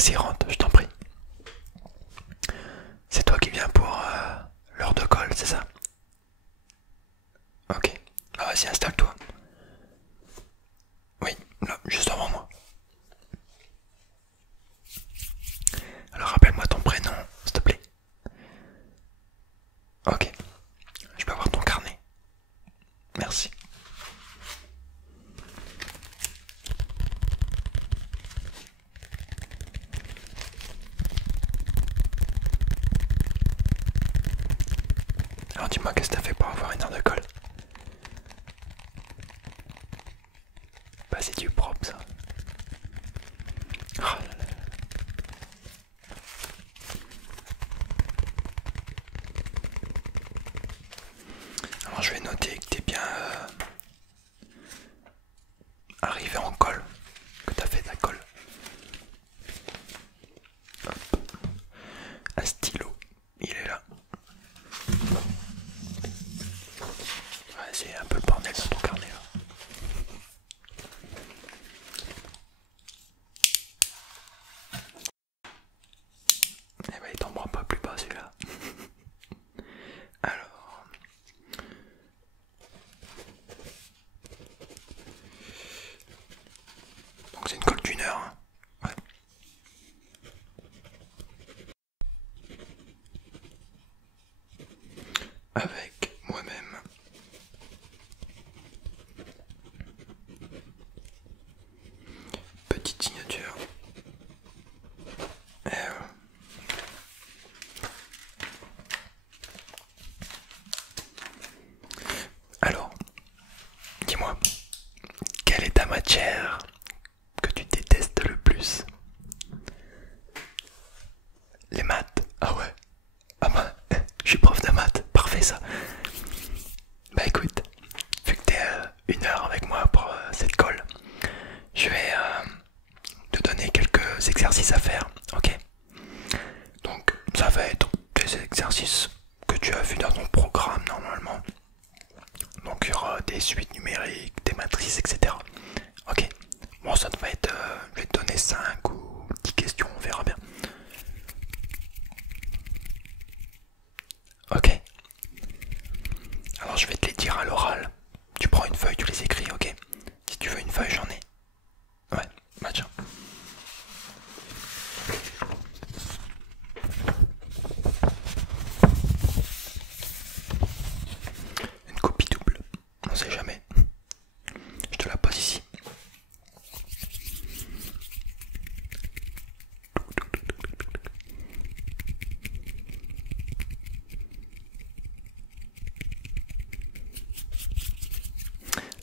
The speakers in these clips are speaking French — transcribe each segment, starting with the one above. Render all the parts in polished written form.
Vas-y, rentre, je t'en prie. C'est toi qui viens pour l'heure de colle, c'est ça? Ok. Bah vas-y, installe-toi. Oui, là, juste devant moi. Alors rappelle-moi ton prénom, s'il te plaît. Ok. Je peux avoir ton carnet. Merci. Alors dis-moi, qu'est-ce que t'as fait pour avoir une heure de colle? Bah c'est du propre ça. Oh là là. Alors je vais noter que t'es bien arrivé en colle, que t'as fait ta colle. Hop. Un stylo, il est là. Ouais, c'est un peu le bordel dans ton carnet là. Eh ben il tombera pas plus bas celui-là. Alors, donc c'est une colle d'une heure, hein. Ouais. Avec moi-même. Petite signature. Alors, dis-moi, quelle est ta matière que tu détestes le plus? Les maths. Ah ouais. Ah bah, je suis prof de maths. Parfait ça. Bah écoute, vu que t'es une heure avec moi pour cette colle, je vais te donner quelques exercices à faire, ok? Donc ça va être des exercices que tu as vus dans ton programme normalement. Donc il y aura des suites numériques, des matrices, etc. Ok. Bon ça va être, je vais te donner 5 ou 10 questions, on verra bien. Ok. Alors je vais te les dire à l'oral. Tu prends une feuille, tu les écris, ok? Si tu veux une feuille, j'en ai. Ouais, bah tiens. Une copie double, on sait jamais. Je te la pose ici.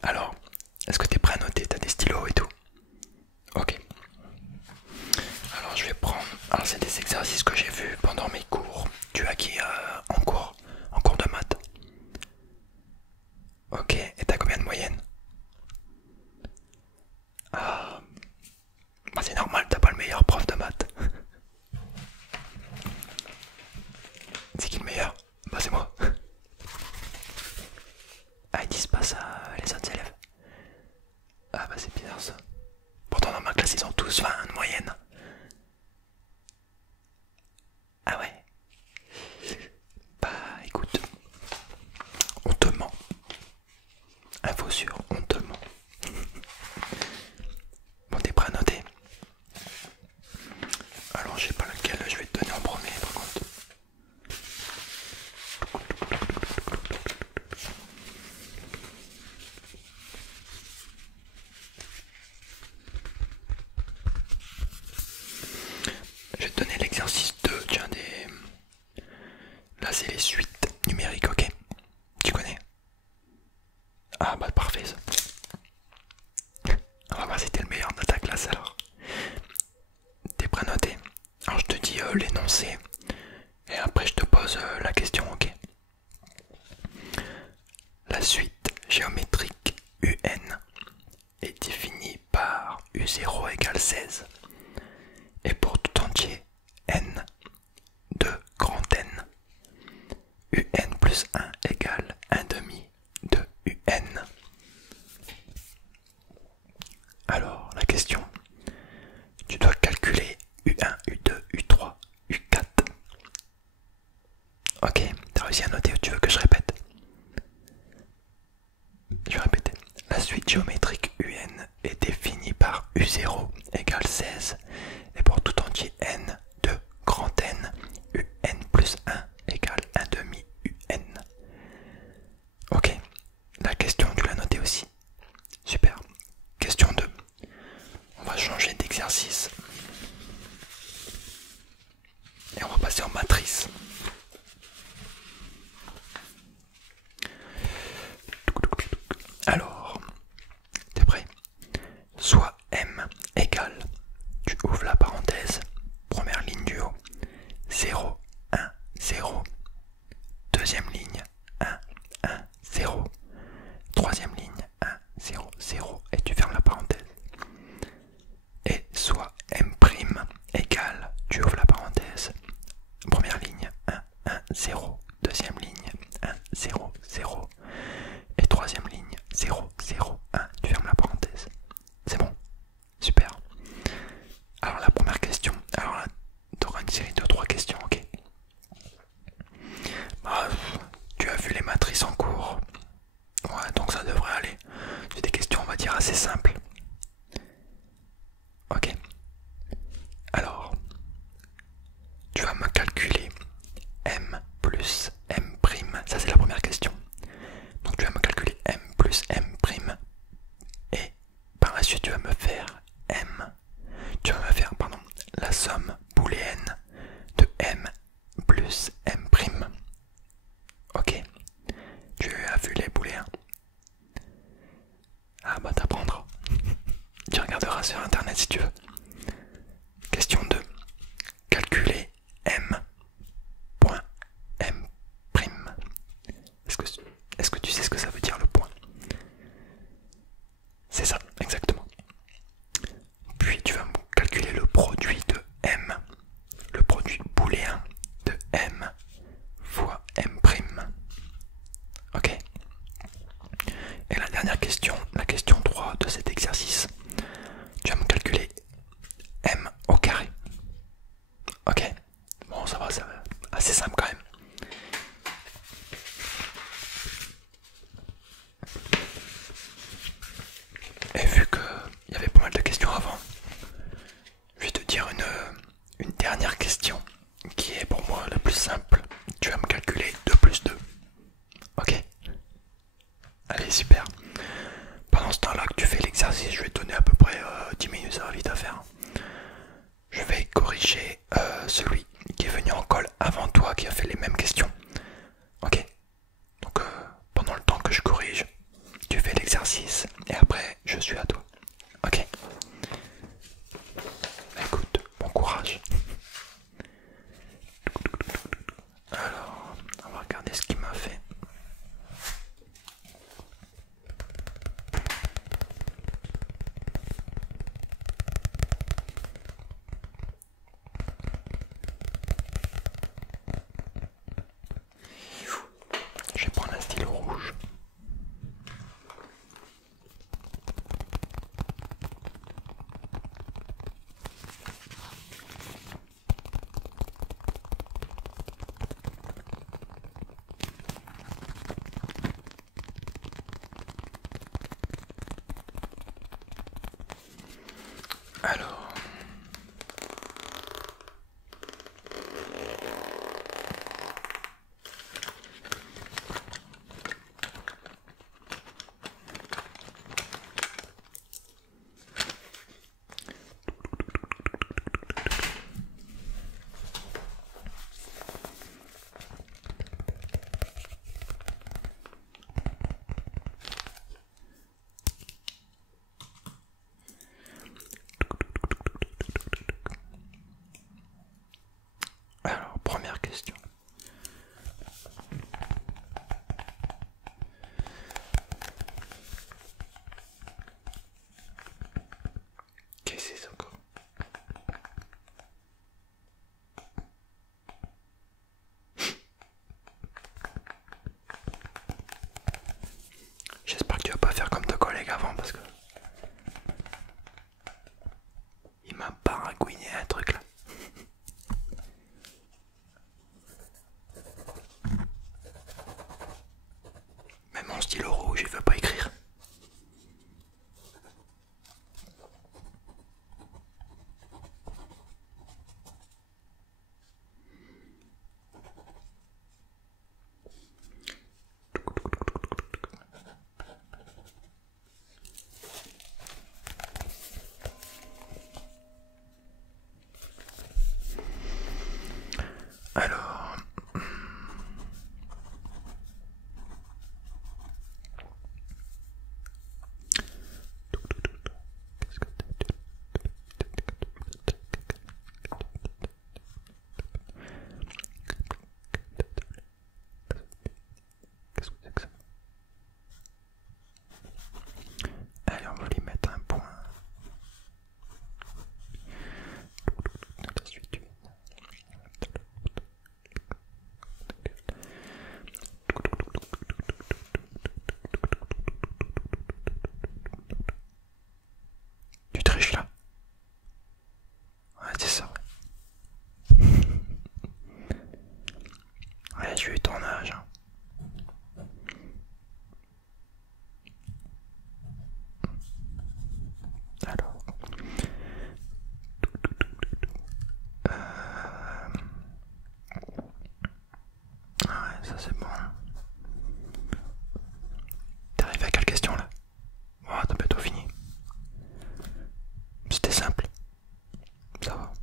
Alors, est-ce que tu es prêt à noter? T'as des stylos et tout? Ok. Alors je vais prendre. Alors c'est des exercices que j'ai vus pendant mes cours. Tu as qui en cours de maths. Ok. Et t'as combien de moyenne? Ah, bah, c'est normal, t'as pas le meilleur prof de maths. C'est qui le meilleur? Bah c'est moi. Ah ils disent pas ça les autres élèves. Ah bah c'est bizarre ça. Pourtant dans ma classe ils ont tous 20 de moyenne. Ah ouais. Bah écoute, on te ment. Info sûre, on te ment. Bon t'es prêt à noter? Alors je sais pas lequel je vais te donner en premier par contre. Je vais te donner l'exercice 2, tiens des... Là c'est les suites numériques, ok? Tu connais? Ah bah parfait ça. On va voir si t'es le meilleur de ta classe alors. T'es prêt à noter? Alors je te dis l'énoncé et après je te pose la question, ok? La suite géométrique UN est définie par U0 égale 16 et pour tout entier n de grand N, UN plus 1 égale 1 demi de UN. Alors la question, tu dois calculer U1 exercice. Et on va passer en matrice. Alors, t'es prêt? Soit M égale, tu ouvres la parenthèse, première ligne du haut, 0, 1, 0. Deuxième ligne, 1, 1, 0. Troisième ligne, 1, 0, 0. Et tu fermes la parenthèse. Et soit M' égale, tu ouvres la parenthèse, première ligne, 1, 1, 0. Deuxième ligne, 1, 0, 0. Et troisième ligne, 0, 0, 1. Tu fermes la parenthèse. C'est bon? Super. Alors la première question. Alors là, tu auras une série de 3 questions, ok? Bah, tu as vu les matrices en cours. Ouais, donc ça devrait aller. C'est des questions, on va dire, assez simples. Ok. Alors, tu vas me calculer M plus M'. Ça, c'est la première question. Donc, tu vas me calculer M plus M'. Et par la suite, tu vas me faire la somme booléenne de M plus M'. Ok. Tu as vu les booléens? Ah bah t'apprendras. Tu regarderas sur internet si tu veux. Question 2. Calculer M.M'. Est-ce que tu sais ce que ça veut dire le point? C'est ça, exactement. Puis tu vas calculer le produit de M, le produit booléen de M fois M'. Ok. Et la dernière question, la question 3 de cet exercice, tu vas me calculer M au carré. Ok. Bon, ça va, assez simple quand même. Et vu qu'il y avait pas mal de questions avant, je vais te dire une dernière question qui est pour moi la plus simple. Tu vas me calculer 2 plus 2. Ok. Allez, super. Pendant ce temps-là que tu fais l'exercice, je vais te donner à peu près 10 minutes, ça va vite à faire. Je vais corriger celui qui est venu en colle avant toi, qui a fait les mêmes questions. Ok. Donc pendant le temps que je corrige, tu fais l'exercice et après je suis à toi. Ok. Écoute, bon courage. Alors, on va regarder ce qu'il m'a fait. Je vais prendre un stylo rouge. Alors, première question. Qu'est-ce que c'est encore? J'espère que tu vas pas faire comme ton collègue avant parce que il m'a baragouiné un truc là. Mais mon stylo rouge il veut pas écrire. vu ton âge. Alors. Ah ouais, ça c'est bon. T'es arrivé à quelle question là? Oh, t'as bientôt fini. C'était simple. Ça va.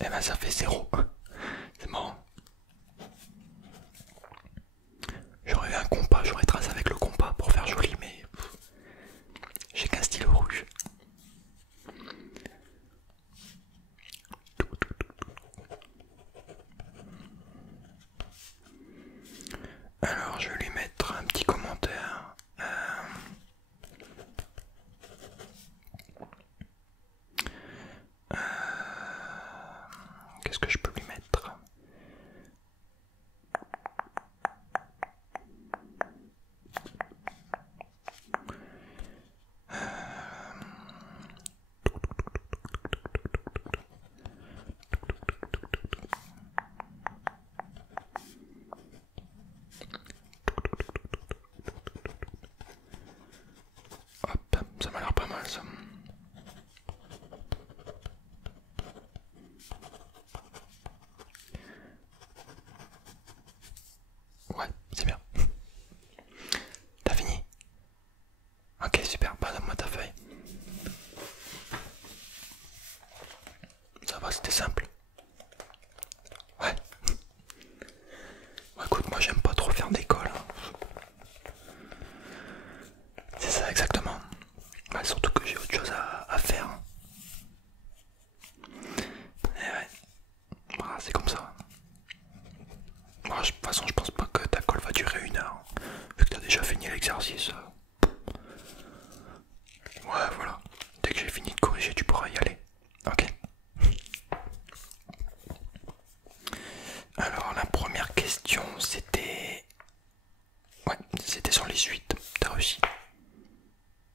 Eh ben ça fait 0. C'est marrant. J'aurais eu un compas, j'aurais tracé avec le compas pour faire joli, mais j'ai qu'un stylo rouge. Alors je vais lui mettre un petit commentaire. Qu'est-ce que je peux lui mettre? Hop, ça m'a l'air pas mal ça. Ouais, c'est bien. T'as fini? Ok, super, bah donne-moi ta feuille. Ça va, c'était simple. Ouais. Bon, écoute, moi j'aime pas trop faire d'école. C'est ça exactement. Bah, surtout que j'ai autre chose à faire. Et ouais, voilà, c'est comme ça. Bon, de toute façon, je pense pas que ta colle va durer 1 heure. Vu que t'as déjà fini l'exercice. Ouais, voilà. Dès que j'ai fini de corriger, tu pourras y aller. Ok. Alors, la première question, c'était... Ouais, c'était sur les suites. T'as réussi.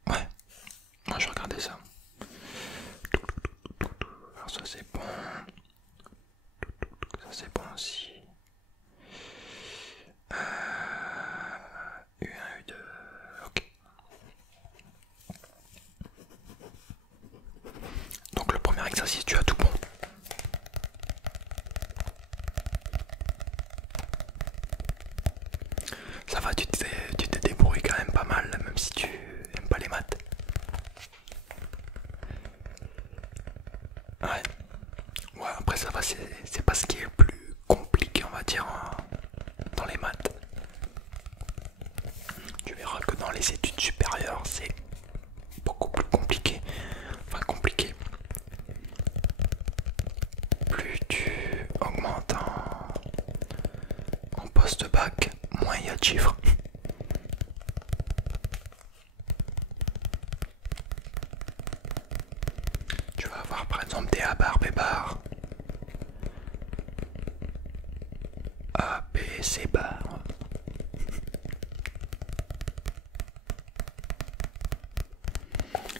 Ouais. Moi, je regardais ça. Alors, ça, c'est bon. Ça, c'est bon aussi. U1, U2. Ok. Donc, le premier exercice, tu as tout bon. Ça va, tu te débrouilles quand même pas mal, même si tu aimes pas les maths. Ouais. Ouais, après ça va, c'est pas ce qui est le plus compliqué, on va dire, dans les maths. Tu verras que dans les études supérieures, c'est beaucoup plus compliqué. Enfin, compliqué. Plus tu augmentes en post-bac, moins il y a de chiffres. Tu vas avoir par exemple des A bar, B bar, A, B, C bar.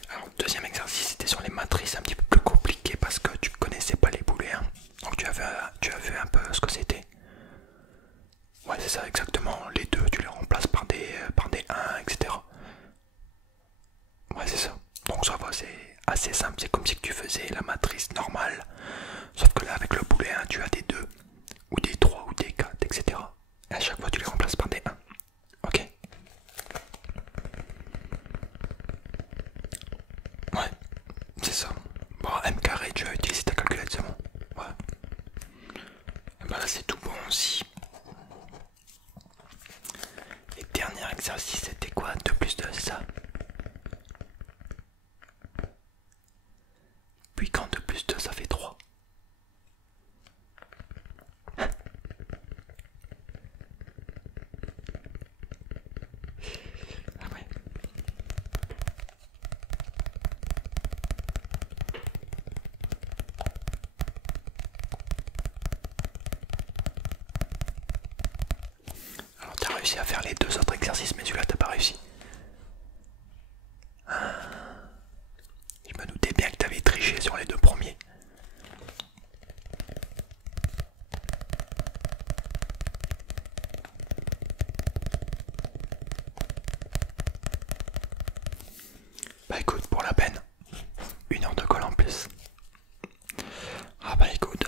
Alors, deuxième exercice, c'était sur les matrices, un petit peu plus compliqué parce que tu connaissais pas les booléens. Donc tu as vu un peu ce que c'était. Ouais, c'est ça exactement. Les deux, tu les remplaces par des 1, etc. Ouais, c'est ça. Donc ça va, c'est assez simple. C'est comme si tu faisais la matrice normale. Sauf que là, avec le booléen, tu as des 2, ou des 3, ou des 4, etc. Et à chaque fois, tu les remplaces par des 1. Ok? Ouais, c'est ça. Bon, M carré, tu as utilisé ta calculette, c'est bon. Ouais. Et bah là, c'est tout bon aussi. Et dernier exercice, c'était quoi? 2 plus 2, c'est ça? Puis quand 2 plus 2, ça fait 3. Ah ouais. réussi à faire les deux autres exercices, mais celui-là t'as pas réussi. Je me doutais bien que t'avais triché sur les deux premiers. Bah écoute, pour la peine, 1 heure de colle en plus. Ah bah écoute,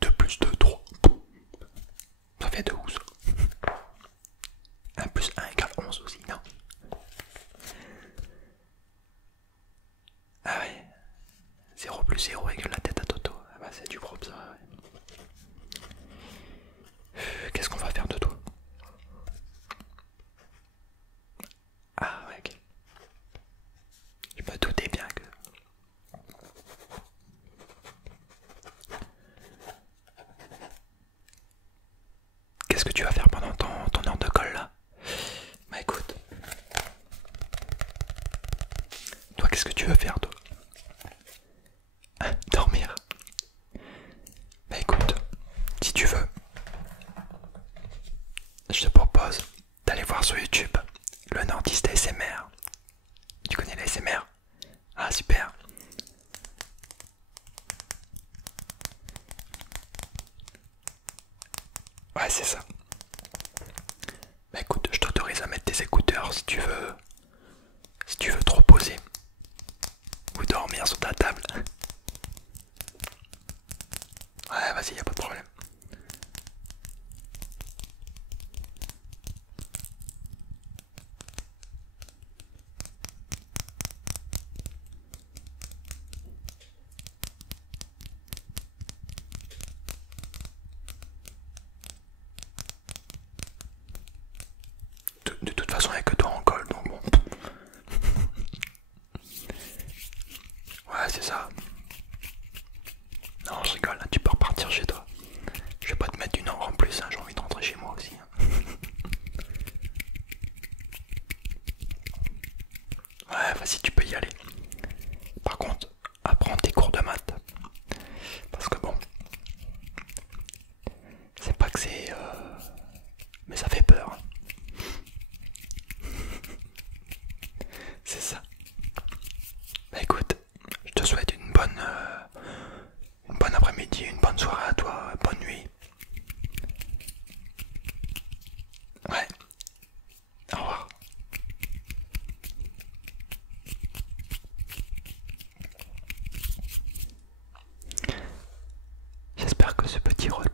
2 plus 2, 3. Ça fait 2 ou ça. 1 plus 1 égale 11 aussi, non? Ah ouais. 0 plus 0 égale la tête à Toto. Ah bah c'est du propre ça. Ouais. Qu'est-ce qu'on va faire de toi? Ah ouais, ok. Je me doutais bien que... Qu'est-ce que tu vas faire pendant ton heure de colle là? Bah écoute. Toi, qu'est-ce que tu veux faire toi? Dormir. Bah écoute, si tu veux, je te propose d'aller voir sur YouTube le nordiste ASMR. Tu connais l'ASMR? Ah super. Ouais c'est ça. Bah écoute, je t'autorise à mettre tes écouteurs si tu veux. Si tu veux te reposer. Ou dormir sur ta table. Ouais vas-y, y a pas de problème. De toute façon, il n'y a que toi en colle, donc bon. Ouais, c'est ça. Non, je rigole, hein, tu peux repartir chez toi. Je vais pas te mettre 1 heure en plus, hein, j'ai envie de rentrer chez moi aussi. Hein. Ouais, vas-y, tu peux y aller. Par contre, apprends tes cours de maths. Parce que bon, c'est pas que c'est... mais ça fait peur. Hein. C'est ça. Bah écoute, je te souhaite une bonne après-midi, une bonne soirée à toi, bonne nuit. Ouais. Au revoir. J'espère que ce petit retour